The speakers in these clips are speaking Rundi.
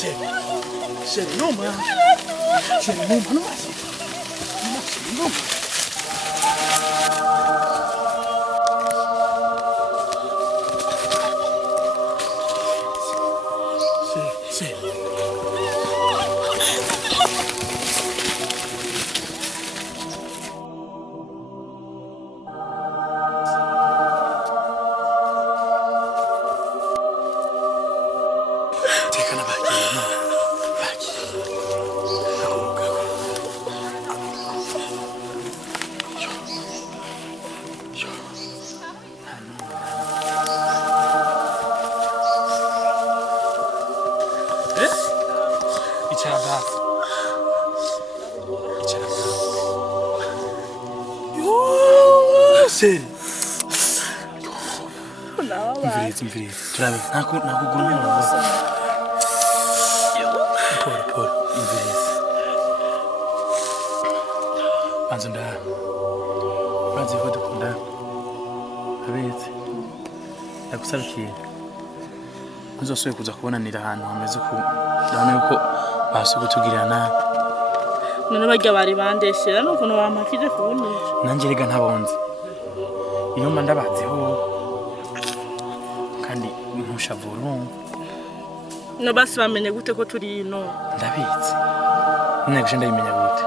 Sheri noma. Sheri noma noma. Noma. Mvirizi turabe nakugurumye nabaza Paul mvirizi anzunda bazi ko dukunda abetse yakusarukiye uzosoye kuza kubonanira ahantu hameze ko ndabona yuko basubutugirira nabi none bajya bari bandeshera nuko no bamakije kubonesha nanje rega ntabonze iyo manda baziho kandi ntushavura no basi bamenye gute ko turi ino ndabitse nagushe ndabimenya gute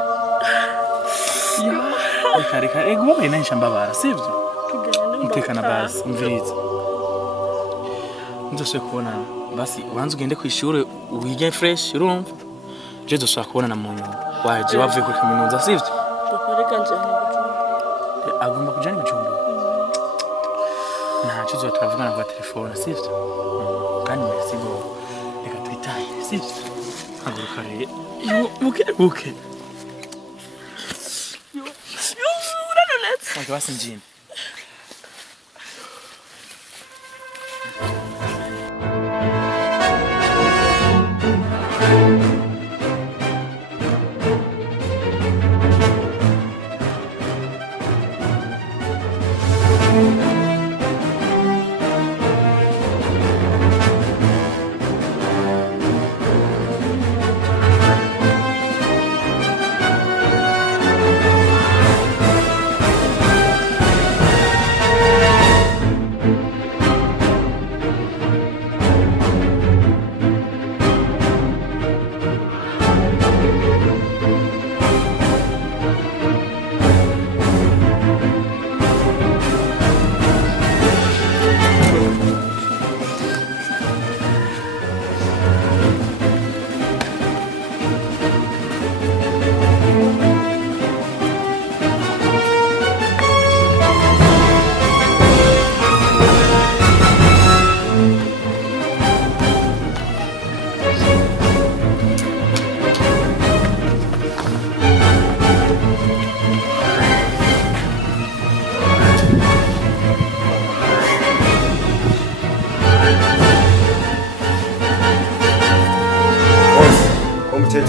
reka ego wowe nahisha mbabara sivyo mutekana basi mviriza ndose kubonana basi ubanze ugende ku ishure wige fresh urumva je dosaba kubonana mu nyuma waje wavuye ku kaminuza sivyo reka njye agomba kujana ibijumbu ntacyo zo turavugana kwa telefone sivyo kandi merci go reka twitaye sivyo haguruka rero buke urarunetse basi njini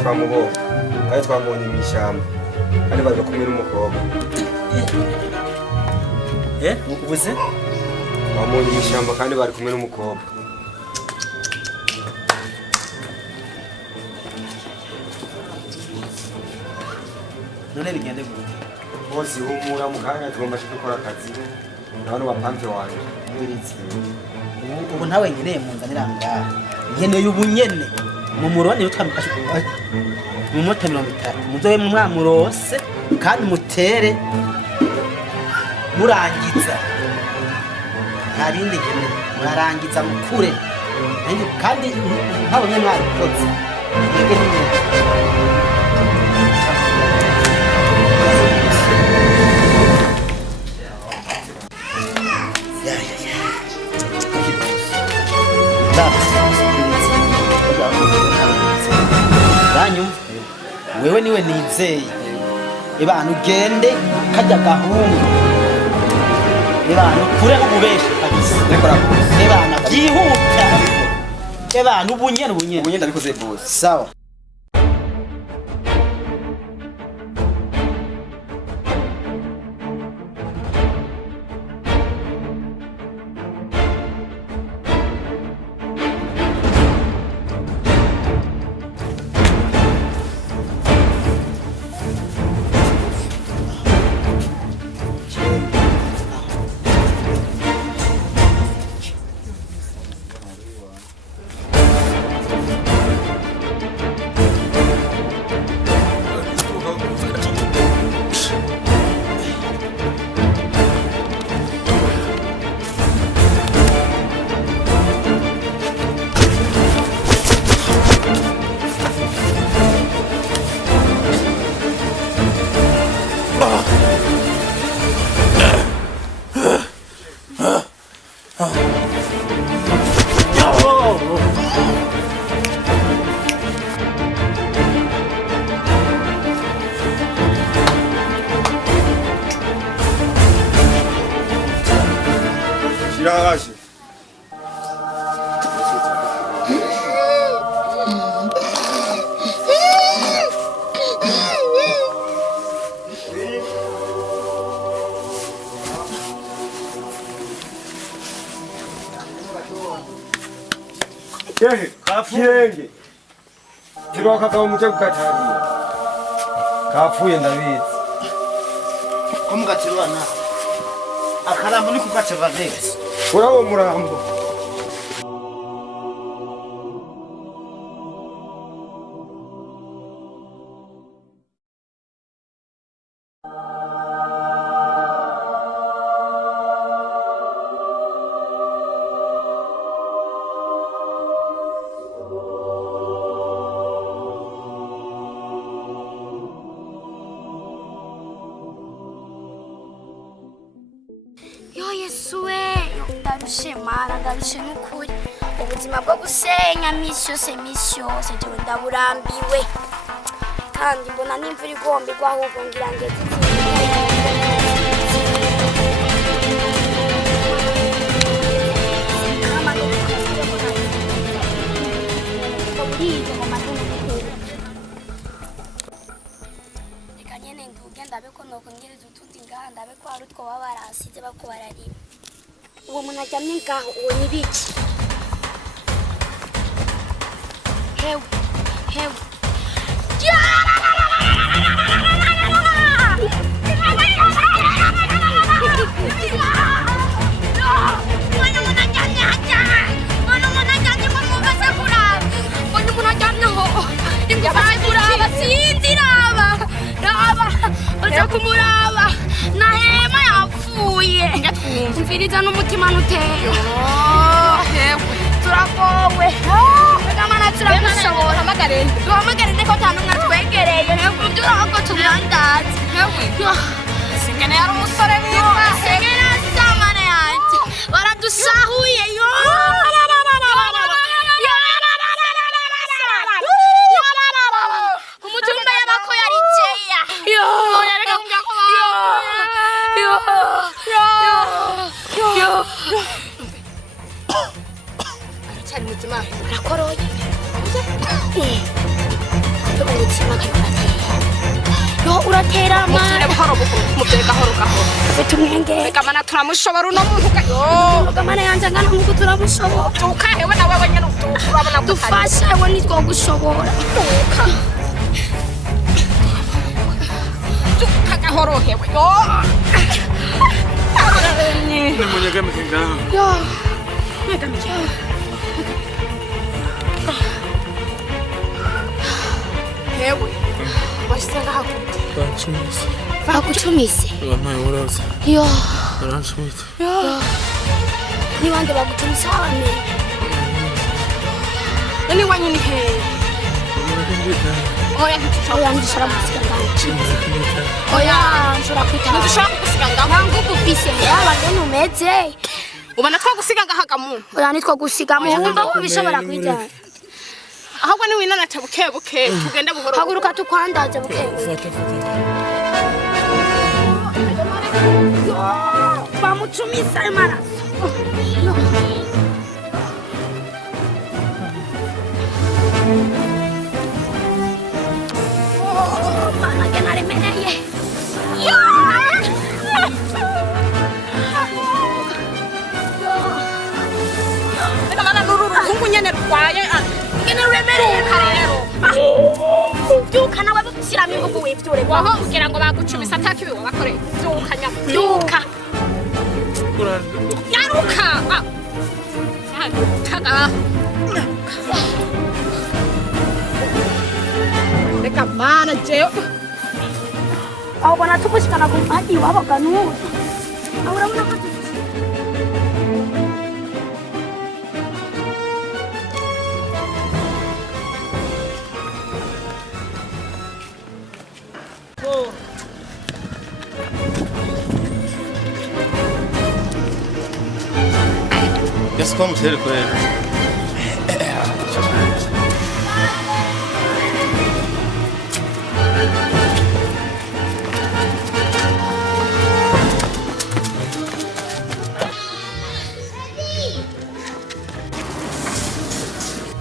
twamubonye kandi twamubonye mu ishyamba kandi bari kumwe n'umukobwa ubuze twamubonye mu ishyamba kandi bari kumwe n'umukobwa none bigende gute bose humura mu kanya tugomba gukora akazi nabano bapampe wanje mbiritse ubu ntawe nkeneye munzanira ngaha nkeneye ubunyene mu murone utwamukashe mu mota 30 muzobe mwamurose kandi mutere murangiza nta bindi nkeneye murarangiza mukure kandi ntabonye mwabikoze yege nyine wewe niwe nizeye ibana ugende kajya gahungu ibana kure ububeshe kabisa ibana byihuta ibana ubunyene ndabikoze boss sawa 지라가시. 예, 가fuenge. 들어가다 오면 저기까지 하기. 가fu에 나위. Komuka tirwana. Akarambo ni kukacheva neza. 보라고 무라함보. Yo Yesuwe, ndarushe mara ndarushe n'ukuri ubuzima bwo gusenya misi yose jewe ndaburambiwe kandi mbona n'imvura igomba igwa ahubwo ngira ngeze reka nyene nduge ndabe ko nokongereza utundi ngaha ndabe ko hari utwo baba barasize bako bararima uwo muntu aryamye ngaho uwo ni biki hewe kumuraba nahema yapfuye mviriza n'umutima nuteye turagowe gamana turamushobora duhamagare ndeko nta n'umwe twegereye mubyo urahubwo tubirandazi singene yari umusore mwiza singene yasamane yanjye baradusahuye yo umutumba y'abako yari jeya aracari mutima arakoroye umutima yo uratera amara buhoro mubye gahoro tumwenge gamana turamushobora uno muntu yo gamana yanje ngana nkuko turamushobora tuka hewe nawe wenyene urabona ko dufashe we nitwo gushobora tuka gahoro hewe yo 무녀가 뭐인가? 야, 내가 미쳐. 해보. 맛있어가 하고. 하고 좀 있어. 엄마의 오라서. 야. 나랑 좀 있어. 야. 니한테 하고 좀 사왔네. 너네 완전히 해. Oya ndishara musiganga. Oya nshora kwita. Ndishara kusiganga. Nangu bufise yaba ngene umeze. Ubona twa gusiganga hagamu. Oya nitwo gusigamo wumva ko bishobora kwita. Ahubwo ni winana tabuke tugende buhoro. Haguruka tukwandaje buke. Bamucumisa imara. Mana kenare meneye. Ena mana nuru kungunyene rwaye ngene remereye karero. Duka nawe bushyira mingo wevyure waho kugira ngo bagucumisa atakiwe wabakore. Duka nya. Duka. Yaruka. Taga. Reka mana jeo. Au bana tukushikana kumpati wabaganu. Ahora una cosa. Esse como ser com ele.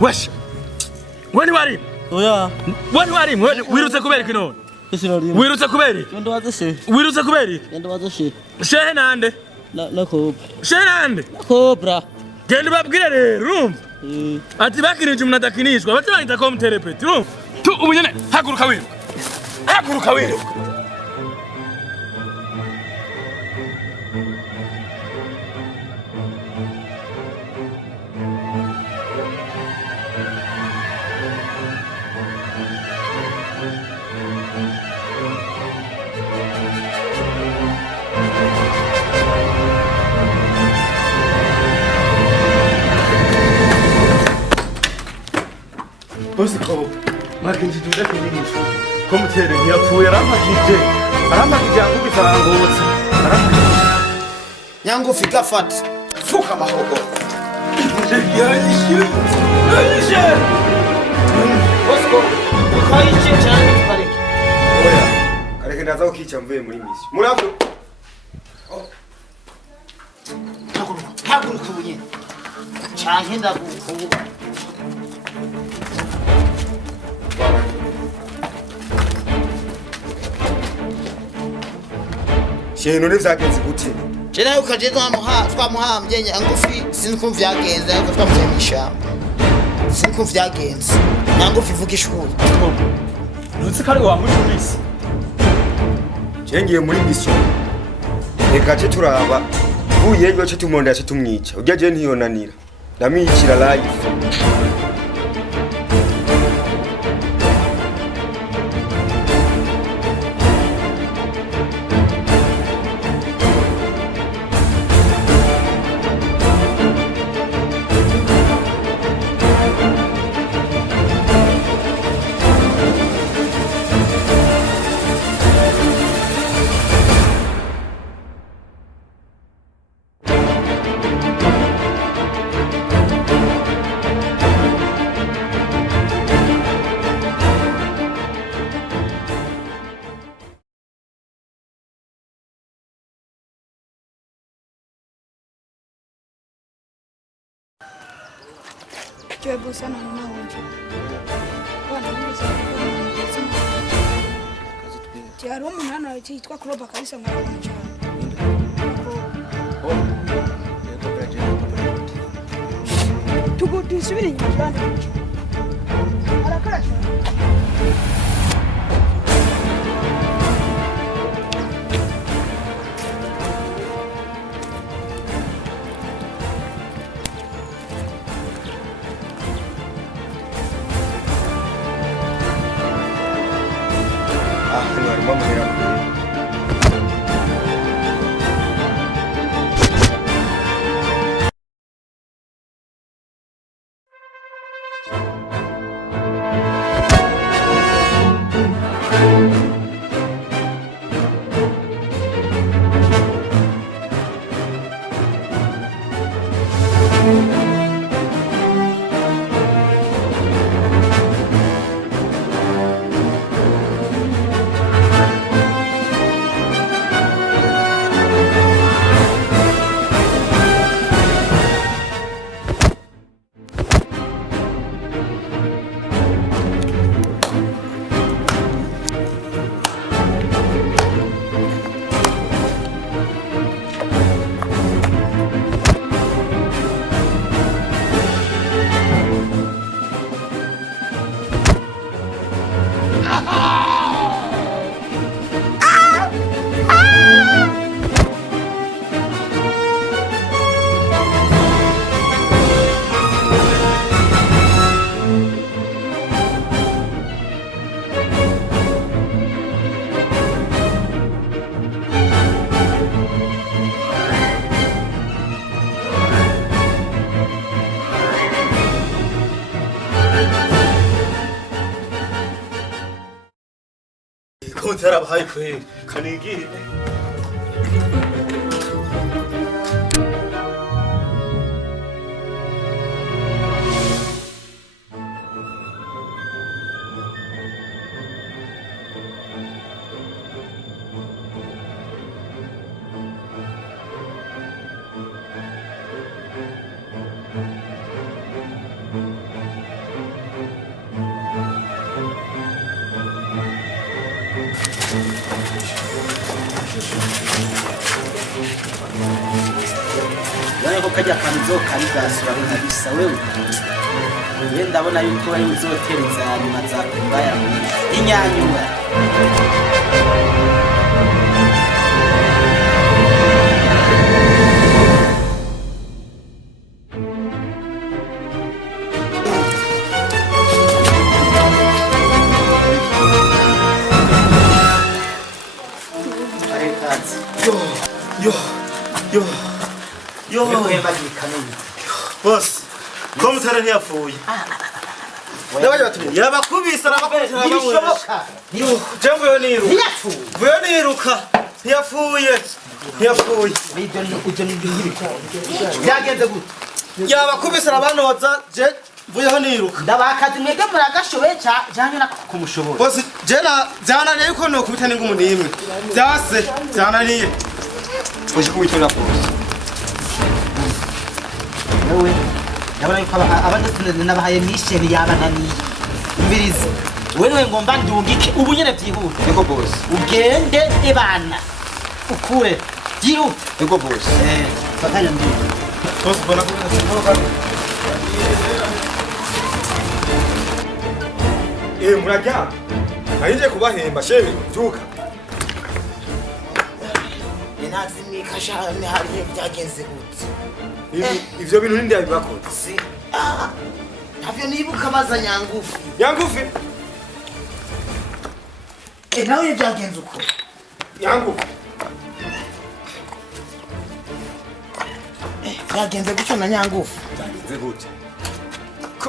Wesh! Wani wari? Oya. Wani wari? Wirutse kubera kino? Isirori. Wirutse kubera? Ndo wazeshe. Wirutse kubera? Ndo wazeshe. Shehe nande? La cobra. Shehe nande? Cobra. Genda babwire rero, urumva? Ati bakirinje umuntu adakinishwa, bati bahita ko muterepeti, urumva? Tu ubunyene haguruka wiruka. Haguruka wiruka. Bose ko makinje tuza kuyinisha ko mutere ntiyapfuye arampakije yangu bifarangutse Nyangu fika fat. fuka mahogo yanyishe Bosko, ukaiche cyane tukareke. oya kareke ndaza ukica mvuye muri misi muravu Haguruka ubunyene. Canke ndagukuba. sheno nevyagenze gute Jena ukaje twamuhambye Nyangufi sinkumva vyagenze ariko twamutemisha. Sinkumva vyagenze. Nyangufi ivuga ishuri. nutse kare wa muri misi cengiye muri misi reka ce turaba vuye ejo ce tumonda ce tumwica urya je ntiyonanira ndamwicira live Joe sana na naonje. Bwana Tiaro munana chitwa kuroba kabisa ngarakonja. Tuko tisubiri nyumbani. Arakara. Vamos ver. Konterabaye kweli kanigire kajya kantu uzokarigasura nkabisa wewe ndabona yuko ari uzotereza nyuma za kumbaya inyanyura Yo. Boss. Kom tara ntiyapfuye. Ndabaje batumye. Yabakubise arabakubise Ntibishoboka. Jambo yo niruka. Ntiyapfuye. Vuyo niruka. Ntiyapfuye. Ibyo ni nk'ibikoni. Byagenze gute? Yabakubise arabanoza je vuyo niruka. Ndabakazi mwebwe muragashoboye cyane na kumushobora. Boss jena zananiye yuko no kubita ningumu nimwe. Byase zananiye. uje kuwitora boss Wewe ndabona yuko abandi nabahaye mission yabananiye. Mbiriza. Wewe ngomba ndungike ubu nyene byihuta. niko boss Ugende ebana. Ukure. Byihuta. niko boss Fatanya mbiri. Boss bona ko murajya nahije kubahemba shewe byuka Ninazimika shane hariye byagenze gute. ivyo bintu nindi yabibakoze Si. Navyo nibuka baza nyangufi. yangufi Nawe byagenze uko. yangufi Byagenze gutyo na nyangufi. byagenze gute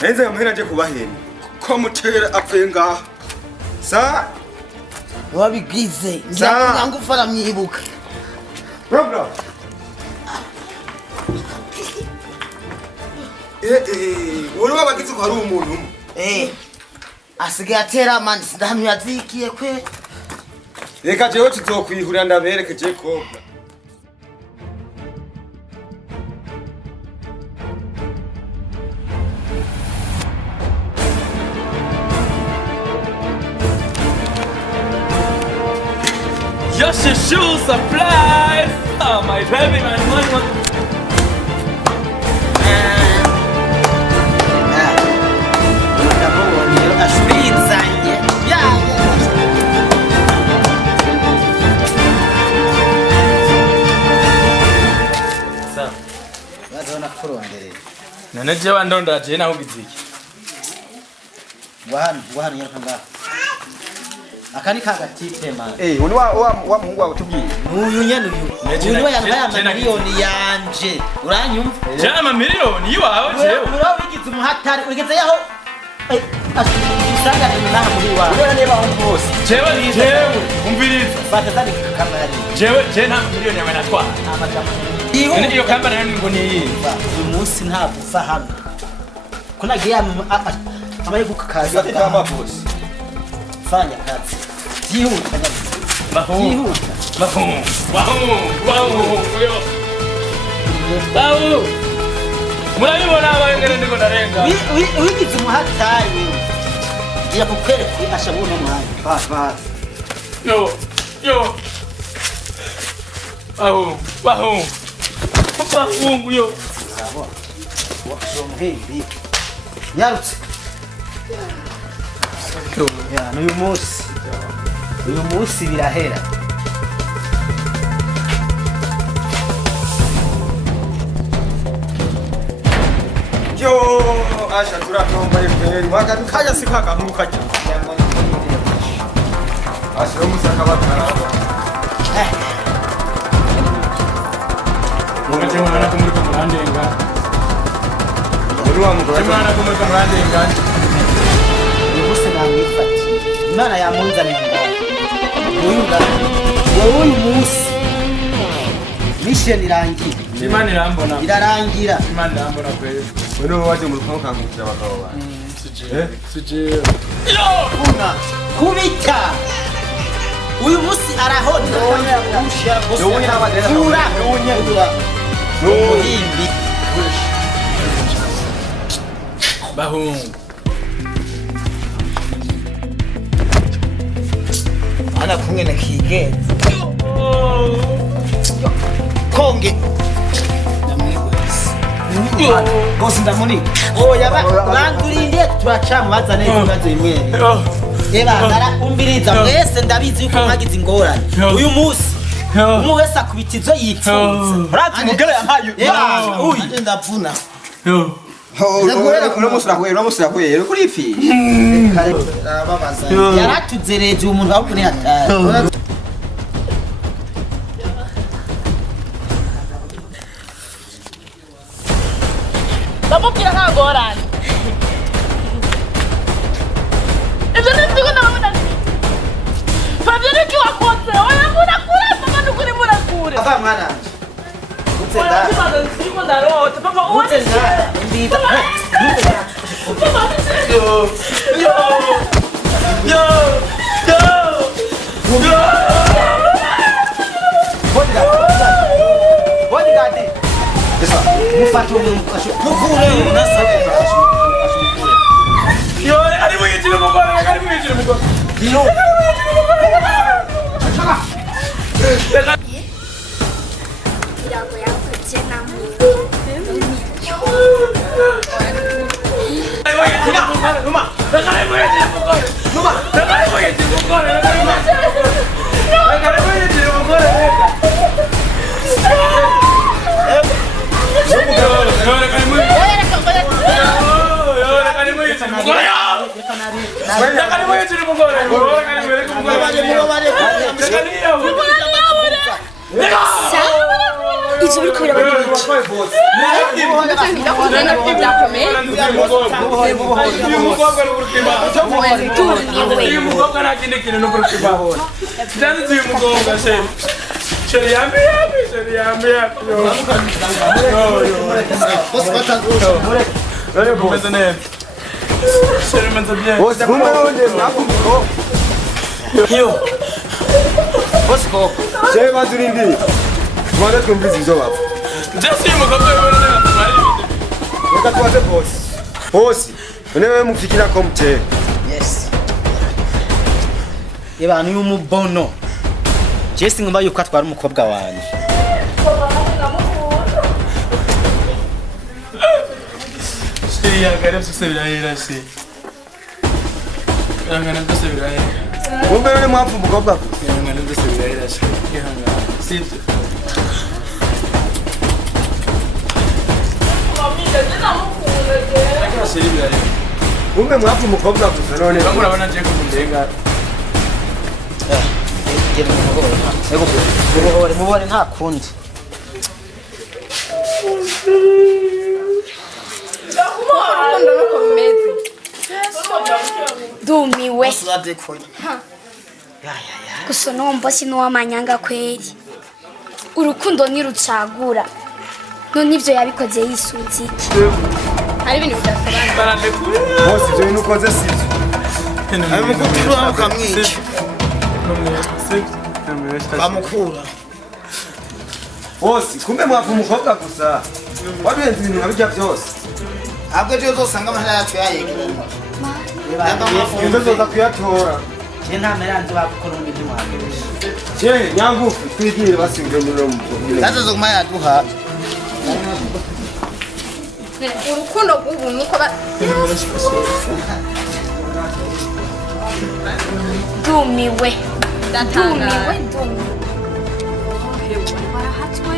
nahise nkamahera aje kubahemba ko mutera apfuye ngaha sa Wabigize. Za. Nyangufi aramyibuka. Problem. Uri wabagize ko hari umuntu Asigaye atera mani sindahamye yazikiye kwe. reka jewe tuzokwihurira ndaberekeje ko Yoshi shoe supplies! Oh my baby, my money. Ndabonye ashubizanye. Sa. Bazona kuronderera. None je wandonda je naho giziki. Wahanu yakanga. Akani kagatipe man. uri wa muhungu wawe tubwiye Uyu nyene uyu. Uyu yambaye amamiliyoni yanje. Uranyumva? Je ama miliyoni yiwawe jewe. Ura wigize umuhatari wigeze yaho usanga naha muri wa. uri niba aho bose Jewe umviriza. Fata tani kamera ni. Je na miliyoni yawe natwara. Amajambo. None iyo kamba nayo ngo niyi. Uyu munsi nta gufa hano. Kunagiye amaye kukaza. ati tama bose Fanya kazi. Jihuta nyabisi. Bahu. Jihuta. Bahu. Murabibona abangere ndiko ndarenga. Wigize umuhatari wewe. Ngiye kukwereka ashabona mwanya. Bas. Yo. Bahu yo. Bravo. Wakshomhindi. Yarutse. Ya, uyu munsi birahera. yo asha turatomba yeferi waka tukajya sikaka ntukajya asha yo musaka batara Mugaje mwana kumurika murandenga. uri wa mugabo Mwana kumurika murandenga. Uyu munsi namwifatiye. Imana yamunzaniye ngaho. Uyu munsi mission irangiye. Imana irambona. Irarangira. Imana irambona kweli. uri waje mu rupangu kangukira abagabo bawe Sije. Una kubita. Uyu munsi arahona. Yonya n'abadera. Yonya. Umuhimbi. Bahu. Ana kumwe na kigenza. Konge. Namwibwese. bose ndamuni oya bandurinde turacamubaza neza ibibazo bimwe ebandara umbiriza mwese ndabizi yuko mwagize ingorane uyu munsi umwe wese akubita izo yipfunze urazi umugore yampaye uyu ndapfuna uramusirahuye uri kuri ifi yaratuzereje umuntu ahubwo ni hatari bamubwira nta ngorane ibyo ni byo ndabona Fabio ni cyo wakoze oya murakura mama nukuri murakura aba mwana Papa, papa, utse nda ndiza Isso biri kubira Manda twumvize izo bapfa. Reka tubaze bosi. Bosi, unewe mufikira ko mutera. yes abantu y'umubono Jesse ngomba yuko atwara umukobwa wanje Seria cara se sebirahera se. Yangana ndasebirahera. Umbe uri mwapfu umukobwa. Yangana ndasebirahera se. Yangana. Sivyo. Umbe mwapfu umukobwa gusa none. Bamurabona je kumundenga. mubore nta kundi Dumiwe gusa nomba sinuwamanyanga kweri urukundo nirucagura none ivyo yabikoze yisunze iki ari ibintu bidasobanura Barande kuri. Bosi je nukoze sivyo. ari mukuru ukamwica bamukura Bosi, kumbe mwapfu umukobwa gusa. Wabirenze ibintu nabijya byose. ahubwo ejo uzosanga amahera yacu yayegeranye Ibyo zoza kuyatora. je nta meranze bakora mu bintu mwakoresha Je nyangufu twigire basubire muri no mukobwa. zazo zo kuma yaduha urukundo rw'ubu nuko dumiwe dumiwe warahatswe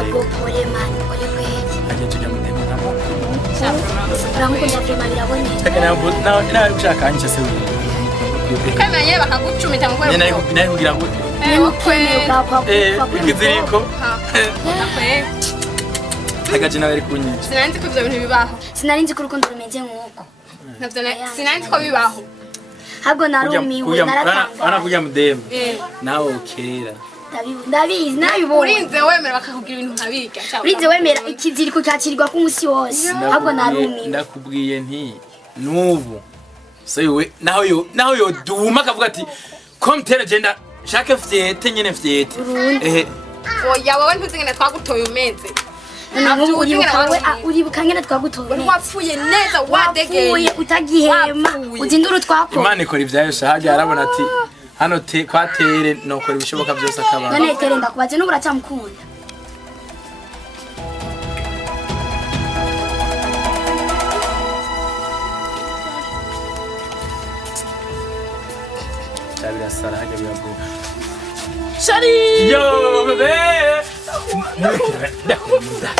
agopore mani kore kwezi Aje tujya mutema namo. uramukunda vrema biraboneka Nari gushaka anje se uri. kamenye bakagucumita mu kwezi Nari kugira ngo ikiziriko. Agaje nawe ari kunyica. sinanzi ko ivyo bintu bibaho sinari nzi ko urukundo rumeze nk'uko sinanzi ko bibaho ahubwo narumiwe Ana kujya mudemu. Nawe ukera. ndabizi nabibonye urinze wemera bakakubwira ibintu nkabiga urinze wemera ikiziriko cyakirirwa ku munsi wose ahubwo narumiwe Ndakubwiye nti nubu so we naho yo duma kavuga ati komtera genda shaka fyete nyene fyete oya wowe ntuzingene twagutoye umeze uribuka ngene twagutoye wapfuye neza wadegeye utagihema uzinduru twakora Imana ikora ivyayo shahaje arabona ati hano kwatere nokora ibishoboka byose akabana none tere ndakubaze n'ubu uracyamukunda ndasara hajya birago. Shari! Yo, bebe! Ndakunda.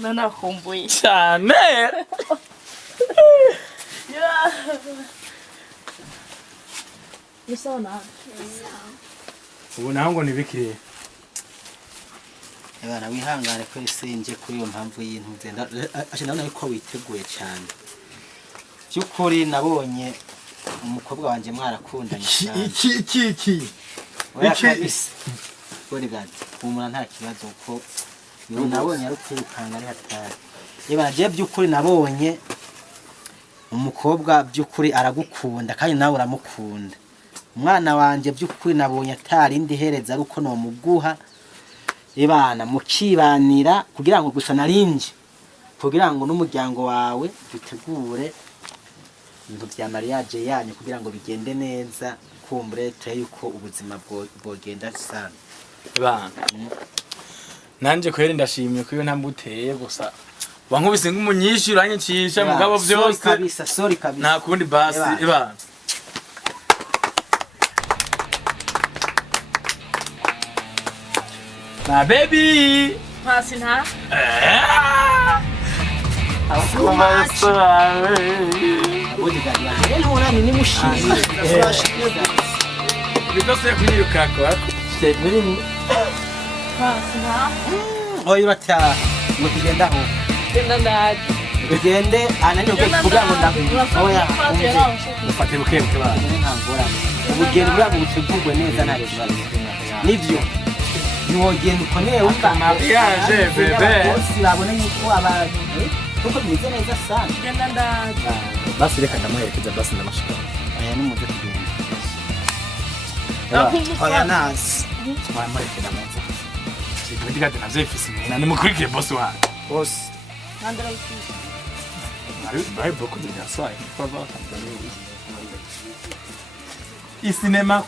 Nanakumbuye. Cyane. Nisona. Ubu naho ngo nibikire. Abana wihangane ko isenje kuri iyo mpamvu y'intu zenda ndabona yuko witeguye cyane. Byukuri nabonye umukobwa wanje mwarakundanye cyane. Iki. Bori gadi umura nta kibazo ko nabonye ari kwirukanga ari hatari. Yeba je byukuri nabonye umukobwa byukuri aragukunda kandi nawe uramukunda. Umwana wanje byukuri nabonye atari indi hereza aruko no muguha ebana mukibanira kugira ngo gusa narinje kugira ngo n'umuryango wawe dutegure ibintu bya mariage yanyu kugira ngo bigende neza kumbure turi yuko ubuzima bwogenda sana. Bana. Nanje kweri ndashimye ko iyo ntambuteye gusa wankubise nk'umunyinshi uranyicisha mugabo byose. Sorry kabisa. Nta kundi basi bana. My baby. Pasi nta. Kuma sawe. Bori gadi yanjye nturani ni mushimye. Bikose kunyiruka kwa. Muri Pasi nta. oyo bata mutugenda ho. Genda ndaje. Ugende ananyo kugira ngo oya. Ufate bukebuke bana. Ubugeni burago butegurwe neza nta kibazo. Nivyo. Niwogenda ukoneye umva mariage bebe. Babone yuko abantu kuko bimeze neza sana. Genda ndaje. Basi reka ndamuherekeza basi ndamashika. Aya ni muze tugenda. Oya nasi. Twamuherekeza neza. Ndiga tunazefisi mena nimukurikire boss wa. Boss. Nandira ukisi. Bari beaucoup de garçons. Pas voir. Ici n'est pas